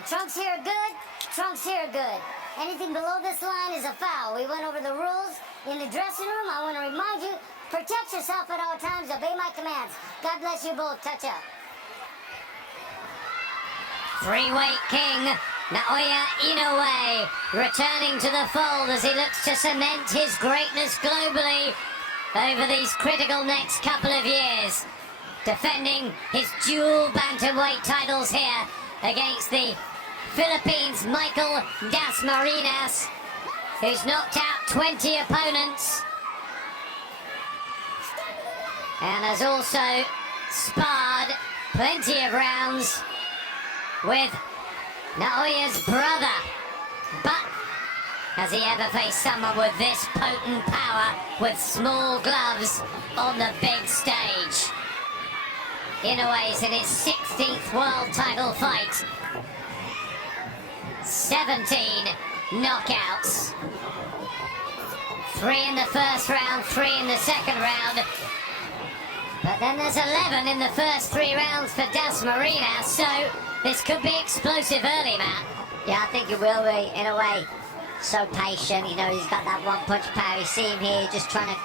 line. Trunks here are good, trunks here are good. Anything below this line is a foul. We went over the rules in the dressing room. I want to remind you, protect yourself at all times, obey my commands. God bless you both. Touch up. Three-weight king, Naoya Inoue, returning to the fold as he looks to cement his greatness globally over these critical next couple of years. Defending his dual bantamweight titles here against the Philippines' Michael Dasmarinas, who's knocked out 20 opponents and has also sparred plenty of rounds with Naoya's brother. But has he ever faced someone with this potent power with small gloves on the big stage? Inoue's in his 16th world title fight. 17 knockouts. 3 in the first round, 3 in the second round. But then there's 11 in the first 3 rounds for Dasmarinas, so this could be explosive early, Matt. Yeah, I think it will be, in a way. So patient, you know, he's got that one-punch power. You see him here just trying to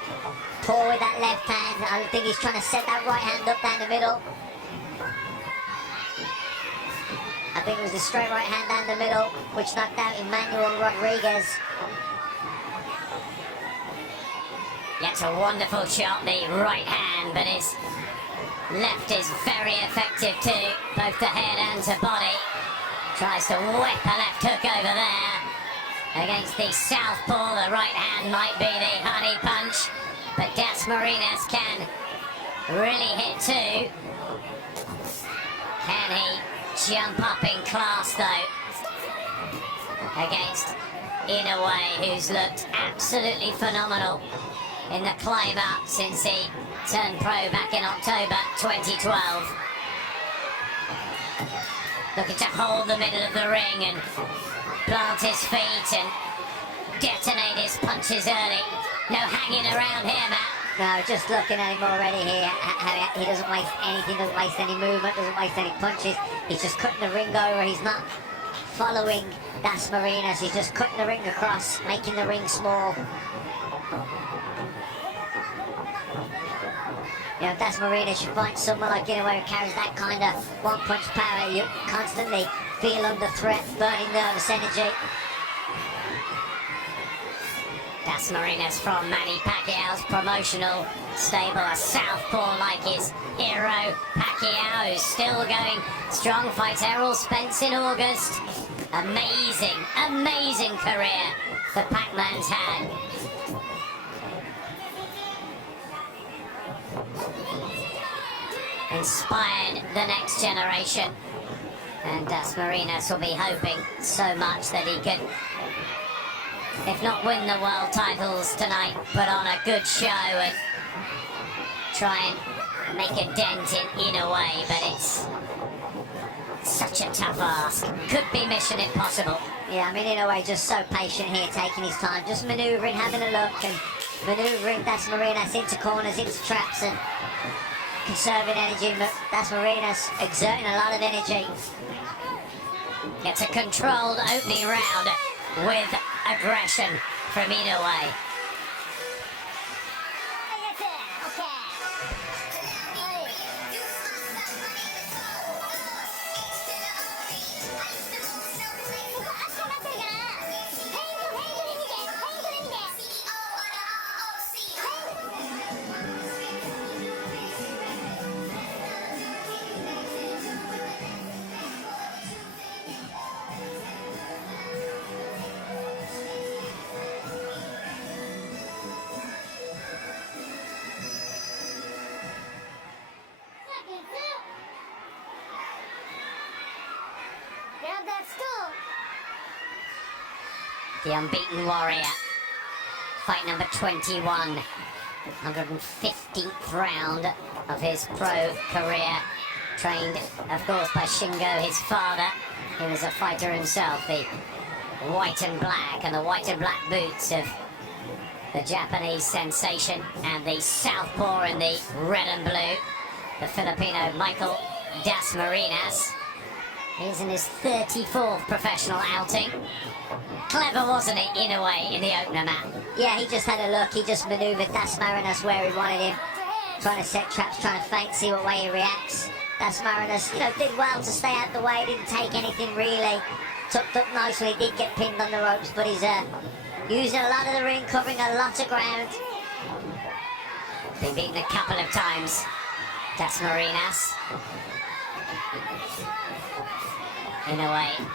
pull with that left hand. I think he's trying to set that right hand up down the middle. I think it was the straight right hand down the middle, which knocked out Emmanuel Rodriguez. Gets a wonderful shot, the right hand, but his left is very effective too, both to head and to body. Tries to whip a left hook over there. Against the southpaw, the right hand might be the honey punch, but Dasmarinas can really hit too. Can he jump up in class though? Against Inoue, who's looked absolutely phenomenal in the climb up since he turned pro back in October 2012. Looking to hold the middle of the ring and plant his feet and detonate his punches early. No hanging around here, Matt. No, just looking at him already here, how he doesn't waste anything, doesn't waste any movement, doesn't waste any punches. He's just cutting the ring over. He's not following Dasmarinas. He's just cutting the ring across, making the ring small. You know, Dasmarinas should find someone like Inoue who carries that kind of one-punch power. You constantly feel under threat, burning nervous energy. Dasmarinas from Manny Pacquiao's promotional stable, a southpaw like his hero Pacquiao, who's still going strong. Fights Errol Spence in August. Amazing, amazing career that Pac-Man's had. Inspired the next generation, and Dasmarinas will be hoping so much that he could, if not win the world titles tonight, put on a good show and try and make a dent in a way, but it's such a tough ask. Could be mission impossible. Yeah, I mean, in a way, just so patient here, taking his time, just manoeuvring, having a look, and manoeuvring Dasmarinas into corners, into traps, and conserving energy. Dasmarinas exerting a lot of energy. It's a controlled opening round with aggression from Inoue. The unbeaten warrior. Fight number 21. 115th round of his pro career. Trained, of course, by Shingo, his father. He was a fighter himself. The white and black and the white and black boots of the Japanese sensation, and the southpaw in the red and blue, the Filipino Michael Dasmarinas. He's in his 34th professional outing. Clever, wasn't it, Inoue, in the opener, Matt? Yeah, he just had a look. He just manoeuvred Dasmarinas where he wanted him. Trying to set traps, trying to feint, see what way he reacts. Dasmarinas, did well to stay out the way. Didn't take anything really. Tucked up nicely. Did get pinned on the ropes, but he's using a lot of the ring, covering a lot of ground. Been beaten a couple of times. Dasmarinas. Inoue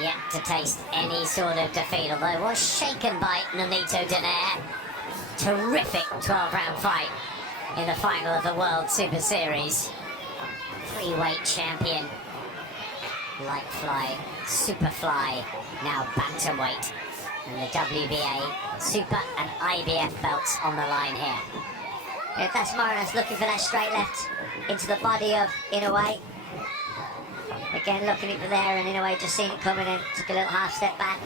yet to taste any sort of defeat, although was shaken by Nonito Donaire. Terrific 12-round fight in the final of the World Super Series. Free-weight champion. Light fly, super fly, now bantamweight. And the WBA Super and IBF belts on the line here. Yeah, Dasmarinas looking for that straight left into the body of Inoue. Again, looking into there, and Inoue just seen it coming and took a little half step back.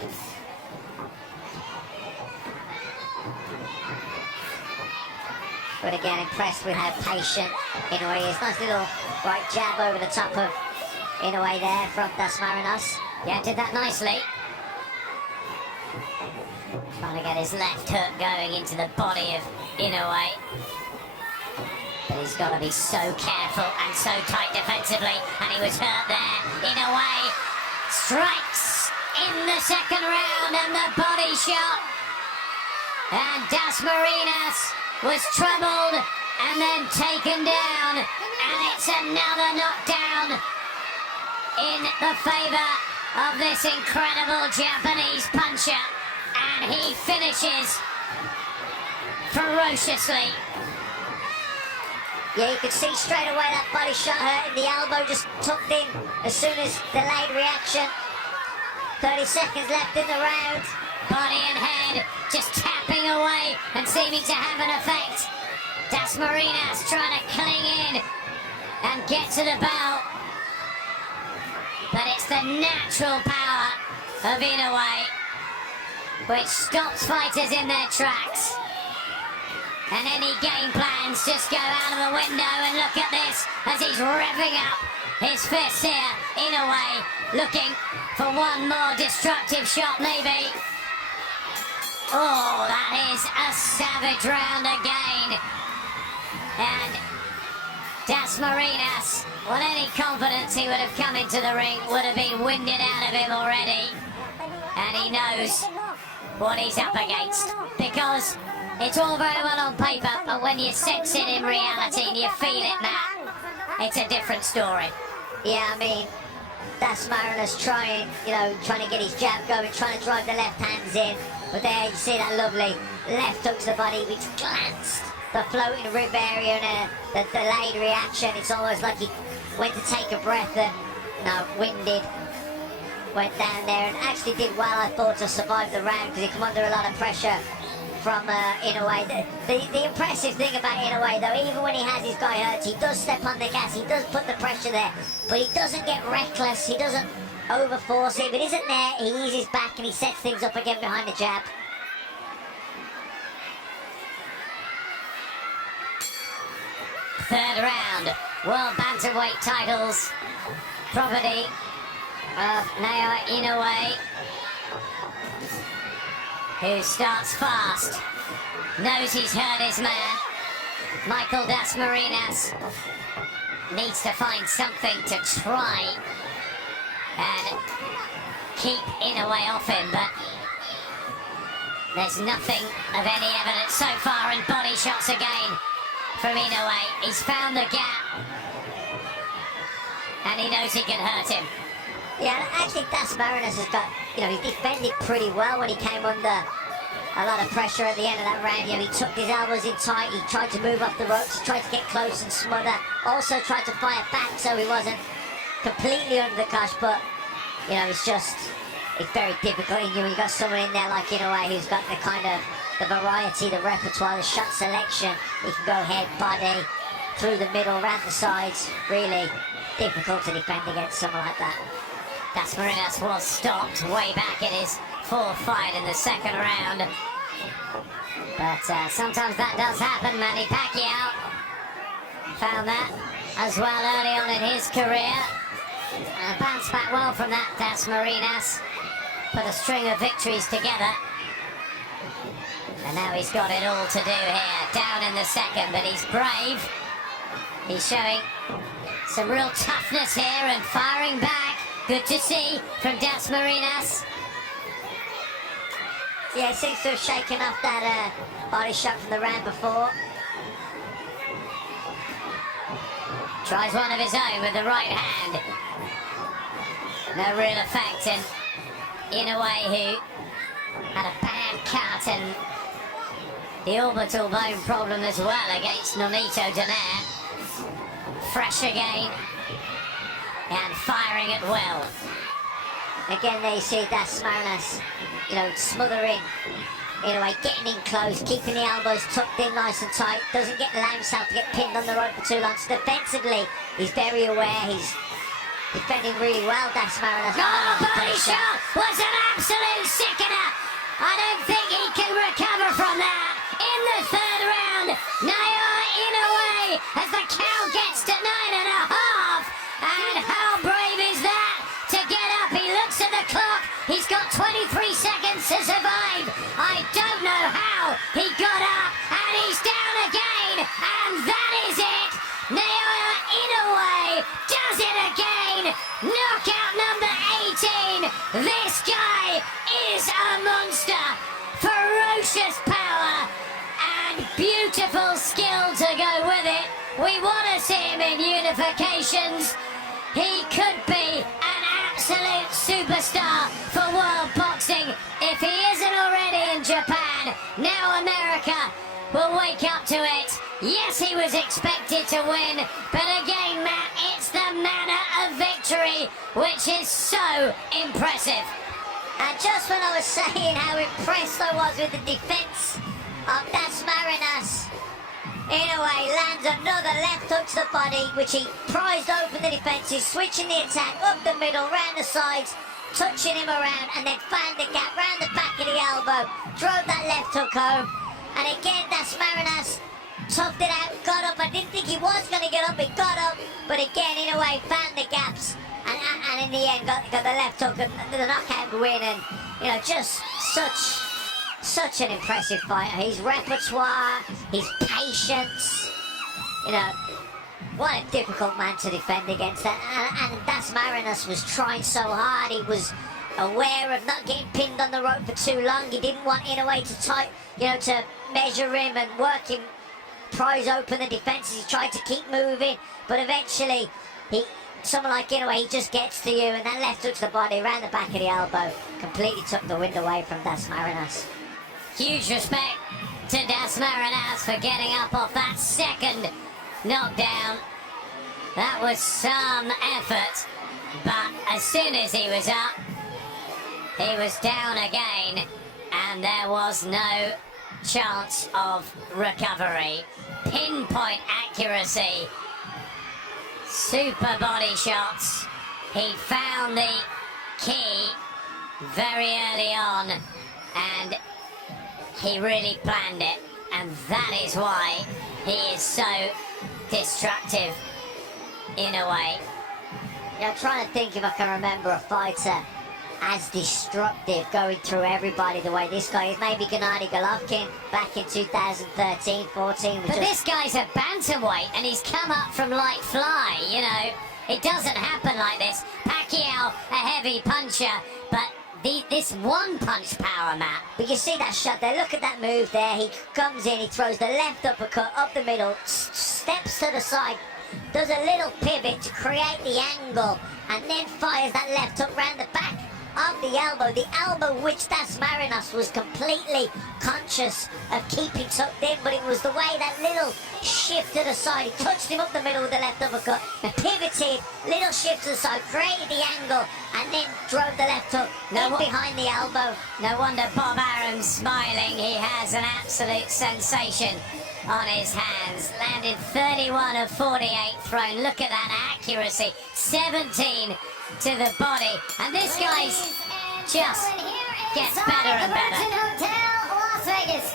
But again, impressed with how patient Inoue is. Nice little right jab over the top of Inoue there from Dasmarinas. Yeah, did that nicely. Trying to get his left hook going into the body of Inoue. But he's got to be so careful and so tight defensively, and he was hurt there. Inoue strikes in the second round, and the body shot. And Dasmarinas was troubled and then taken down, and it's another knockdown in the favor of this incredible Japanese puncher, and he finishes ferociously. Yeah, you could see straight away that body shot hurt, the elbow just tucked in as soon as delayed reaction. 30 seconds left in the round. Body and head just tapping away and seeming to have an effect. Dasmarinas trying to cling in and get to the bell. But it's the natural power of Inoue which stops fighters in their tracks. And any game plans just go out of the window, and look at this as he's revving up his fists here. Inoue looking for one more destructive shot maybe. Oh, that is a savage round again. And Dasmarinas, with any confidence he would have come into the ring, would have been winded out of him already. And he knows what he's up against, because it's all very well on paper, but when you sense it in reality and you feel it, Matt, it's a different story. Yeah, I mean, Dasmarinas trying to get his jab going, trying to drive the left hands in. But there you see that lovely left hook to the body, which glanced the floating rib area, and the delayed reaction. It's almost like he went to take a breath and, winded. Went down there and actually did well, I thought, to survive the round, because he came under a lot of pressure from Inoue. The impressive thing about Inoue, though, even when he has his guy hurt, he does step on the gas, he does put the pressure there, but he doesn't get reckless, he doesn't overforce it. If it isn't there, he eases back and he sets things up again behind the jab. Third round, World Bantamweight titles, property of Naoya Inoue, who starts fast, knows he's hurt his man. Michael Dasmarinas needs to find something to try and keep Inoue off him, but there's nothing of any evidence so far, and body shots again from Inoue. He's found the gap, and he knows he can hurt him. Yeah, actually Dasmarinas has got, he defended pretty well when he came under a lot of pressure at the end of that round. He tucked his elbows in tight, he tried to move off the ropes, he tried to get close and smother, also tried to fire back so he wasn't completely under the cosh, but, it's very difficult when you've got someone in there like Inoue who's got the variety, the repertoire, the shot selection. He can go head, body, through the middle, round the sides. Really difficult to defend against someone like that. Dasmarinas was stopped way back in his fourth fight in the second round. But sometimes that does happen. Manny Pacquiao found that as well early on in his career. And bounced back well from that, Dasmarinas. Put a string of victories together. And now he's got it all to do here. Down in the second, but he's brave. He's showing some real toughness here and firing back. Good to see from Dasmarinas. Yeah, he seems to have shaken off that body shot from the round before. Tries one of his own with the right hand. No real effect, and Inoue, who had a bad cut and the orbital bone problem as well against Nonito Donaire. Fresh again and firing at will. Again, there you see Dasmarinas, you know, smothering Inoue, getting in close, keeping the elbows tucked in nice and tight, doesn't allow himself to get pinned on the rope for too long. So defensively, he's very aware, he's defending really well, Dasmarinas. Oh, body shot was an absolute sickener. I don't think he can recover from that. In the third round, Naoya Inoue as the count gets to 9.5. And how brave is that to get up? He looks at the clock. He's got 23 seconds to survive. I don't know how he got up, and he's down again. And that is it. Naoya Inoue does it again. Knockout number 18. This guy is a monster. Ferocious power and beautiful skill to go with it. We want to see him in unifications. He could be an absolute superstar for world boxing if he isn't already in Japan. Now America will wake up to it. Yes, he was expected to win, but again, Matt, it's the manner of victory which is so impressive. And just when I was saying how impressed I was with the defence of Dasmarinas, Inoue lands another left hook to the body, which he prized open the defences, switching the attack up the middle, round the sides, touching him around, and then found the gap round the back of the elbow, drove that left hook home. And again, Dasmarinas toughed it out, got up. I didn't think he was going to get up, he got up, but again, Inoue found the gaps. And in the end, got the left hook and the knockout win, and you know, just such an impressive fighter. His repertoire, his patience, you know, what a difficult man to defend against. And Dasmarinas was trying so hard. He was aware of not getting pinned on the rope for too long. He didn't want Inoue to measure him and work him, prise open the defenses. He tried to keep moving, but eventually someone like Inoue, he just gets to you, and that left hook to the body, around the back of the elbow, completely took the wind away from Dasmarinas. Huge respect to Dasmarinas for getting up off that second knockdown. That was some effort, but as soon as he was up, he was down again, and there was no chance of recovery. Pinpoint accuracy. Super body shots. He found the key very early on, and he really planned it, and that is why he is so destructive in a way. Yeah, I'm trying to think if I can remember a fighter as destructive, going through everybody the way this guy is. Maybe Gennady Golovkin back in 2013-14. But this guy's a bantamweight, and he's come up from light fly, you know. It doesn't happen like this. Pacquiao, a heavy puncher, but this one-punch power, Matt. But you see that shot there, look at that move there. He comes in, he throws the left uppercut up the middle, steps to the side, does a little pivot to create the angle, and then fires that left hook round the back of the elbow which Dasmarinas was completely conscious of keeping tucked in, but it was the way that little shift to the side, he touched him up the middle with the left uppercut, pivoted, little shift to the side, created the angle, and then drove the left hook behind the elbow. No wonder Bob Arum's smiling. He has an absolute sensation on his hands. Landed 31 of 48 thrown. Look at that accuracy. 17 to the body, and this guy's just gets better and better. Hotel, Las Vegas.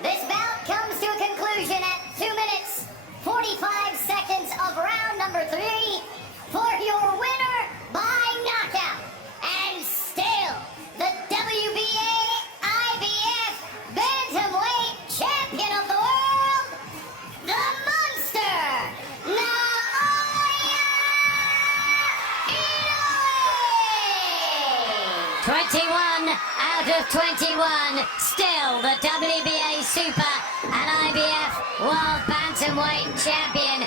This bout comes to a conclusion at 2 minutes, 45 seconds of round number 3. For your winner 21 out of 21. Still the WBA Super and IBF World Bantamweight Champion.